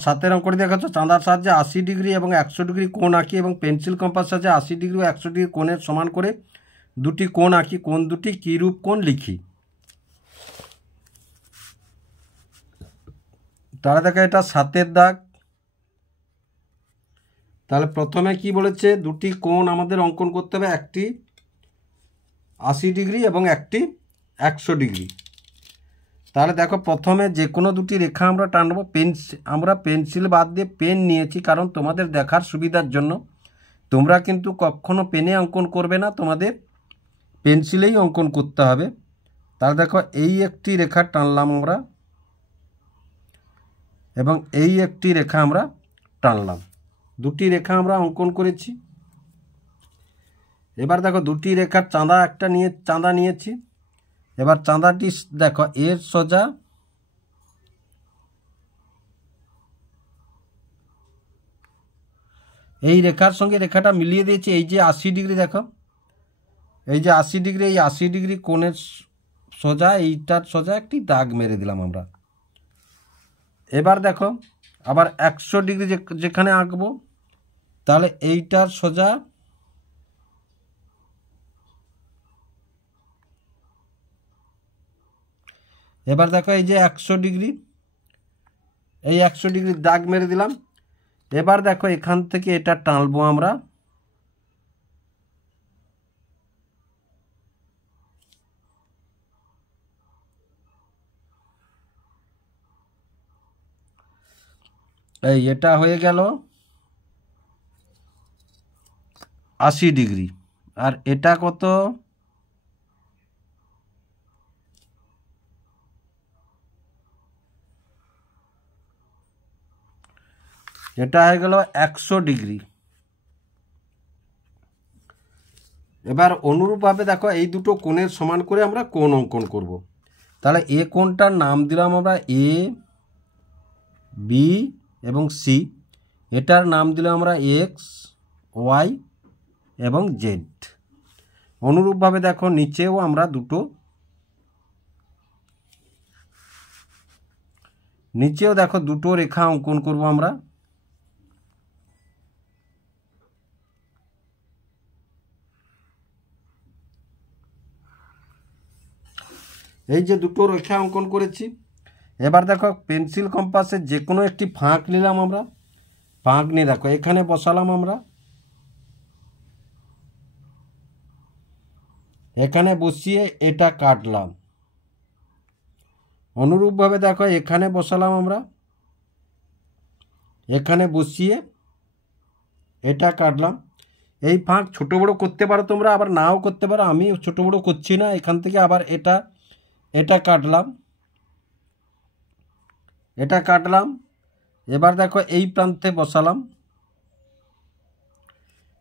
সাতের অঙ্কটি দেখাচ্ছ, চাঁদার সাহায্যে 80 ডিগ্রি এবং 100 ডিগ্রি কোণ আঁকি এবং পেন্সিল কম্পাস সাহায্যে 80 ডিগ্রি ও 100 ডিগ্রি কোণের সমান করে দুটি কোণ আঁকি, কোণ দুটি কীরূপ কোণ লিখি। তাহলে দেখো এটা 7-এর দাগ। তাহলে প্রথমে কি বলেছে, দুটি কোণ আমাদের অঙ্কন করতে হবে, একটি 80 ডিগ্রি এবং একটি 100 ডিগ্রি। তাহলে দেখো প্রথমে যে কোনো দুটি রেখা আমরা টানবো। আমরা পেন্সিল বাদ দিয়ে পেন নিয়েছি, কারণ তোমাদের দেখার সুবিধার জন্য। তোমরা কিন্তু কখনো পেনে অঙ্কন করবে না, তোমাদের পেন্সিলেই অঙ্কন করতে হবে। তাহলে দেখো এই একটি রেখা টানলাম আমরা এবং এই একটি রেখা আমরা টানলাম, দুটি রেখা আমরা অঙ্কন করেছি। এবার দেখো দুটি রেখার চাঁদা নিয়েছি। এবার চাঁদাটি দেখো এর সোজা এই রেখার সঙ্গে রেখাটা মিলিয়ে দিয়েছি। এই যে 80 ডিগ্রি, দেখো এই যে 80 ডিগ্রি, এই 80 ডিগ্রি কোণের সোজা, এইটার সোজা একটি দাগ মেরে দিলাম আমরা। এবার দেখো আবার 100 ডিগ্রি যেখানে আঁকবো, তাহলে এইটার সোজা এবার দেখো এই যে 100 ডিগ্রি, এই 100 ডিগ্রির দাগ মেরে দিলাম। এবার দেখো এখান থেকে এটা টানবো আমরা, এই এটা হয়ে গেল 80 ডিগ্রি। আর এটা কত, এটা হয়ে গেল 100 ডিগ্রি। এবার অনুরূপভাবে দেখো এই দুটো কোণের সমান করে আমরা কোণ অঙ্কন করব। তাহলে এ কোণটার নাম দিলাম আমরা এ, বি এবং সি। এটার নাম দিলাম আমরা এক্স, ওয়াই এবং জেড। অনুরূপভাবে দেখো নিচেও আমরা দুটো রেখা অঙ্কন করব আমরা। এই যে দুটো রেখা অঙ্কন করেছি। এবার দেখো পেন্সিল কম্পাসের যে কোনো একটি ফাঁক নিলাম আমরা, ফাঁক নিয়ে দেখো এখানে বসালাম আমরা, এখানে বসিয়ে এটা কাটলাম। অনুরূপভাবে দেখো এখানে বসালাম আমরা, এখানে বসিয়ে এটা কাটলাম। এই ফাঁক ছোট বড় করতে পারো তোমরা, আবার নাও করতে পারো। আমি ছোট বড় করছি না। এখান থেকে আবার এটা কাটলাম। এবার দেখো এই প্রান্তে বসালাম,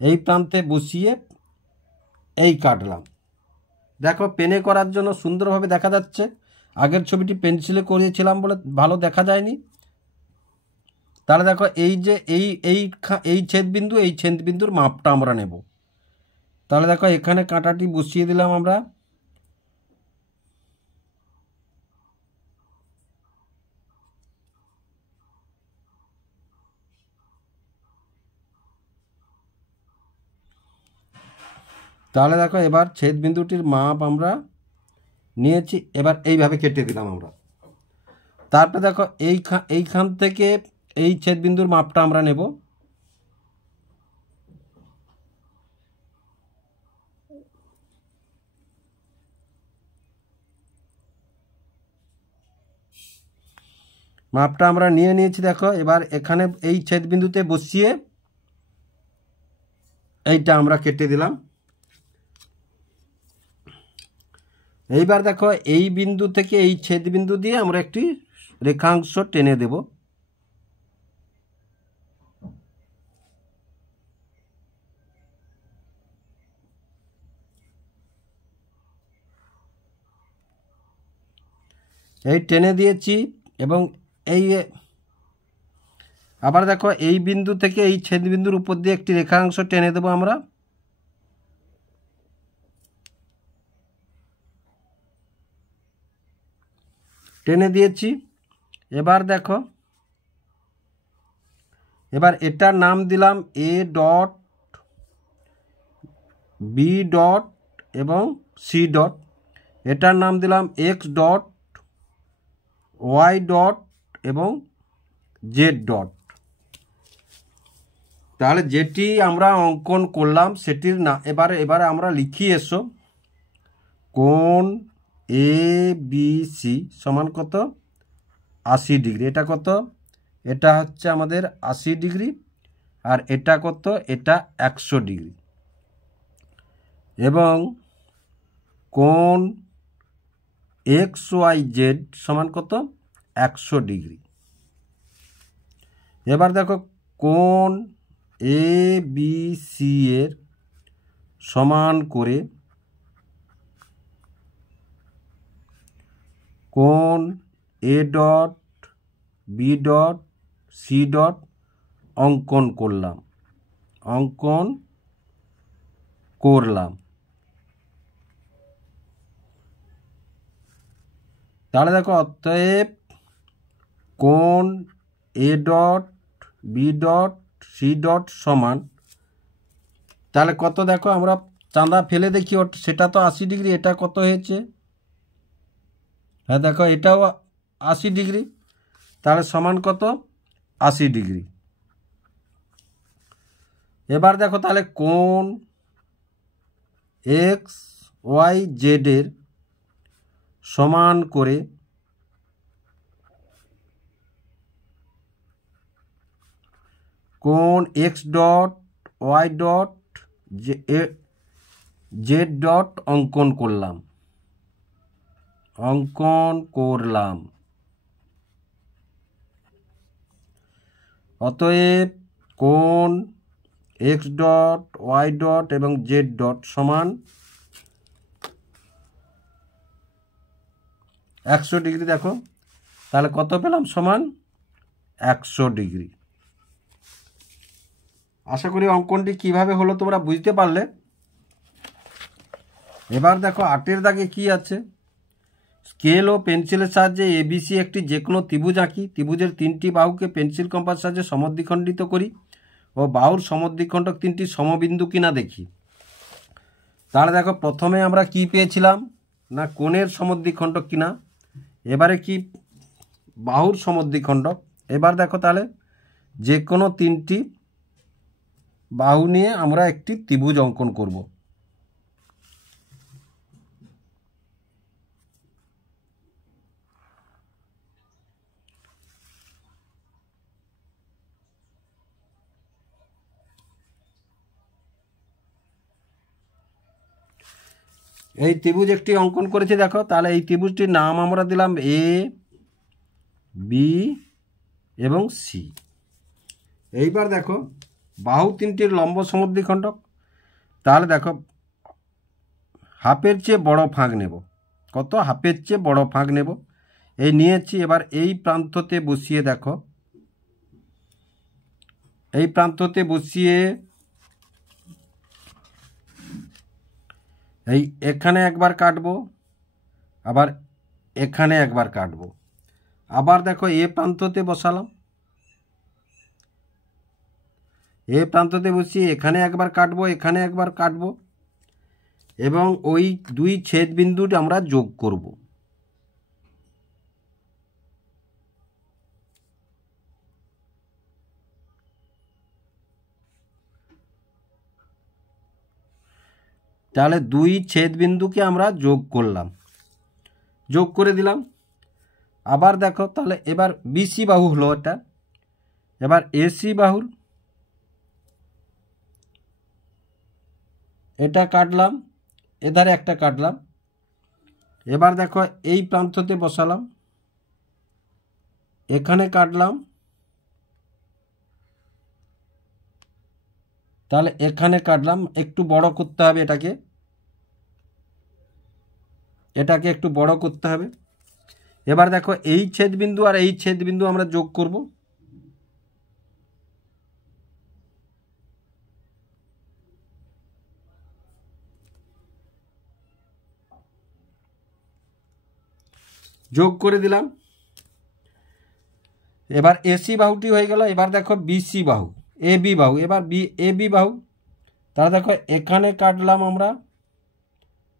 এই প্রান্তে বসিয়ে এই কাটলাম। দেখো পেনে করার জন্য সুন্দরভাবে দেখা যাচ্ছে। আগের ছবিটি পেন্সিলে করিয়েছিলাম বলে ভালো দেখা যায়নি। তাহলে দেখো এই যে এই ছেদবিন্দুর মাপটা আমরা নেব। তাহলে দেখো এখানে কাঁটাটি বসিয়ে দিলাম আমরা, তাহলে দেখো এবার ছেদবিন্দুটির মাপ আমরা নিয়েছি। এবার এইভাবে কেটে দিলাম আমরা। তারপরে দেখো এইখান থেকে এই ছেদবিন্দুর মাপটা আমরা নেব। মাপটা আমরা নিয়ে নিয়েছি। দেখো এবার এখানে এই ছেদবিন্দুতে বসিয়ে এইটা আমরা কেটে দিলাম। এইবার দেখো এই বিন্দু থেকে এই ছেদবিন্দু দিয়ে আমরা একটি রেখাংশ টেনে দেব। এই টেনে দিয়েছি এবং আবার দেখো এই বিন্দু থেকে এই ছেদবিন্দুর উপর দিয়ে একটি রেখাংশ টেনে দেব আমরা। টেনে দিয়েছি। এবার দেখো এবার এটার নাম দিলাম এ ডট, বি ডট এবং সি ডট। এটার নাম দিলাম এক্স ডট, ওয়াই ডট এবং জেড ডট। তাহলে যেটি আমরা অঙ্কন করলাম সেটির না এবারে আমরা লিখি এসো কোণ এ বি সি সমান কত 80 ডিগ্রি। এটা কত? এটা হচ্ছে আমাদের 80 ডিগ্রি। আর এটা কত? এটা 100 ডিগ্রি। এবং কোণ এক্স ওয়াই জেড সমান কত 100 ডিগ্রি। এবার দেখো কোণ এ বি সি এর সমান করে কোণ A dot, B dot, C dot অঙ্কন করলাম। তাহলে দেখো অতএব কোণ A dot, B dot, C dot সমান, তাহলে কত দেখো আমরা চাঁদা ফেলে দেখি সেটা তো 80 ডিগ্রি। এটা কত হয়েছে? হ্যাঁ দেখো এটাও 80 ডিগ্রি। তাহলে সমান কত 80 ডিগ্রি। এবার দেখো তাহলে কোণ এক্স ওয়াই জেডের সমান করে কোণ X dot, Y dot, Z dot অঙ্কন করলাম। অতএব কোণ এক্স ডট, ওয়াই ডট এবং জেড ডট সমান 100 ডিগ্রি। দেখো তাহলে কত পেলাম? সমান 100 ডিগ্রি। আশা করি অঙ্কনটি কিভাবে হলো তোমরা বুঝতে পারলে। এবার দেখো 8 দাগে কি আছে? স্কেল ও পেন্সিলের সাহায্যে এবিসি একটি যে কোনো ত্রিভুজ আঁকি। ত্রিভুজের 3টি বাহুকে পেন্সিল কম্পাসের সাহায্যে সমদ্বিখণ্ডিত করি ও বাহুর সমদ্বিখণ্ডক 3টি সমবিন্দু কিনা দেখি। তাহলে দেখো প্রথমে আমরা কি পেয়েছিলাম না কোণের সমদ্বিখণ্ডক কিনা, এবারে কি বাহুর সমদ্বিখণ্ডক। এবার দেখো তাহলে যে কোনো 3টি বাহু নিয়ে আমরা একটি ত্রিভুজ অঙ্কন করব। এই ত্রিভুজ একটি অঙ্কন করেছি দেখো। তাহলে এই ত্রিভুজটির নাম আমরা দিলাম এ বি এবং সি। এইবার দেখো বাহু 3টির লম্ব সমদ্বিখণ্ডক। তাহলে দেখো হাফের চেয়ে বড় ফাঁক নেব। কত? হাফের চেয়ে বড় ফাঁক নেব। এই নিয়েছি। এবার এই প্রান্ততে বসিয়ে দেখো, এই প্রান্ততে বসিয়ে এই এখানে একবার কাটবো, আবার এখানে একবার কাটবো। আবার দেখো এ প্রান্ততে বসালাম, এ প্রান্ততে বসিয়ে এখানে একবার কাটবো, এখানে একবার কাটবো এবং ওই দুই ছেদ বিন্দুটি আমরা যোগ করব। তাহলে দুই ছেদ বিন্দুকে আমরা যোগ করলাম, যোগ করে দিলাম। আবার দেখো তাহলে এবার বিসি বাহু হলো এটা। এবার এসি বাহুর এটা কাটলাম, এধারে একটা কাটলাম। এবার দেখো এই প্রান্ততে বসালাম, এখানে কাটলাম, তাহলে এখানে কাটলাম। একটু বড় করতে হবে এটাকে, এটাকে একটু বড় করতে হবে। এবার দেখো এই ছেদবিন্দু আর এই ছেদবিন্দু আমরা যোগ করব। যোগ করে দিলাম। এবার এসি বাহুটি হয়ে গেল। এবার দেখো বিসি বাহু, এবি বাহু, এবার এবি বাহু। তাহলে দেখো এখানে কাটলাম আমরা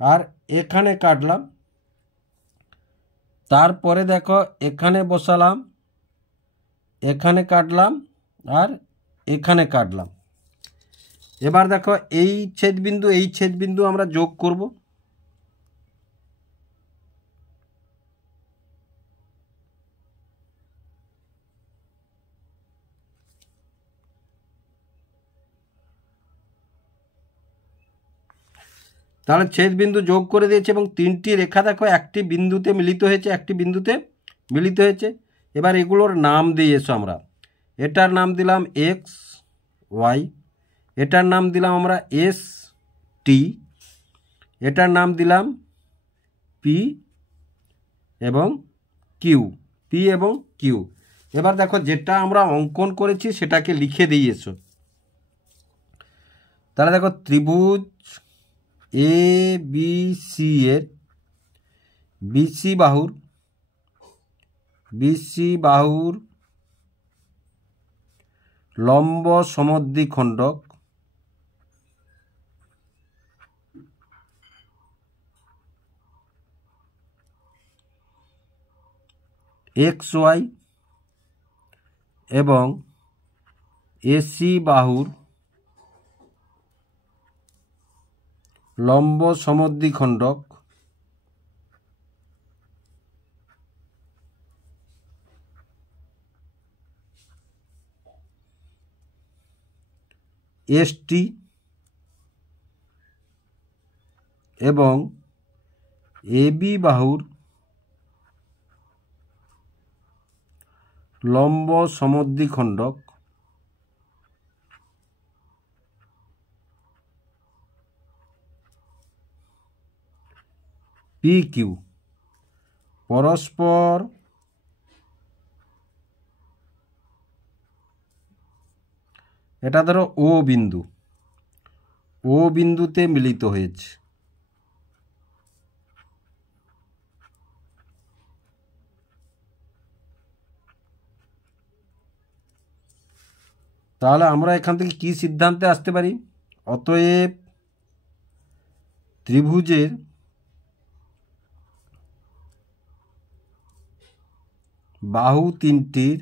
আর এখানে কাটলাম, তারপরে দেখো এখানে বসালাম, এখানে কাটলাম আর এখানে কাটলাম। এবার দেখো এই ছেদবিন্দু আমরা যোগ করব। তাহলে ছেদবিন্দু যোগ করে দিয়েছে এবং তিনটি রেখা দেখো একটি বিন্দুতে মিলিত হয়েছে, একটি বিন্দুতে মিলিত হয়েছে। এবার এগুলোর নাম দিয়েছো আমরা। এটার নাম দিলাম এক্স ওয়াই, এটার নাম দিলাম আমরা এস টি, এটার নাম দিলাম পি এবং কিউ, পি এবং কিউ। এবার দেখো যেটা আমরা অঙ্কন করেছি সেটাকে লিখে দিয়েছো। তাহলে দেখো ত্রিভুজ এ বি সি এর বিসি বাহুর লম্ব সমদ্বিখণ্ডক এক্স ওয়াই এবং এসি বাহুর লম্ব সমদ্বিখণ্ডক এসটি এবং এবি বাহুর লম্ব সমদ্বিখণ্ডক পি কিউ পরস্পর এটা ধরো ও বিন্দুতে মিলিত হয়েছে। তাহলে আমরা এখান থেকে কি সিদ্ধান্তে আসতে পারি? অতএব ত্রিভুজের বাহু তিনটির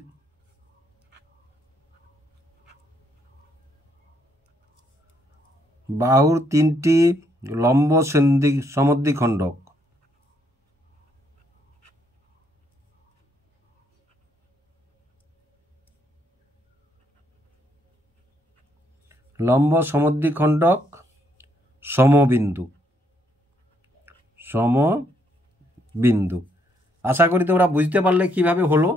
বাহুর তিনটি লম্ব সমদ্বিখণ্ডক সমবিন্দু। আশা করি তোমরা বুঝতে পারলে কিভাবে হলো।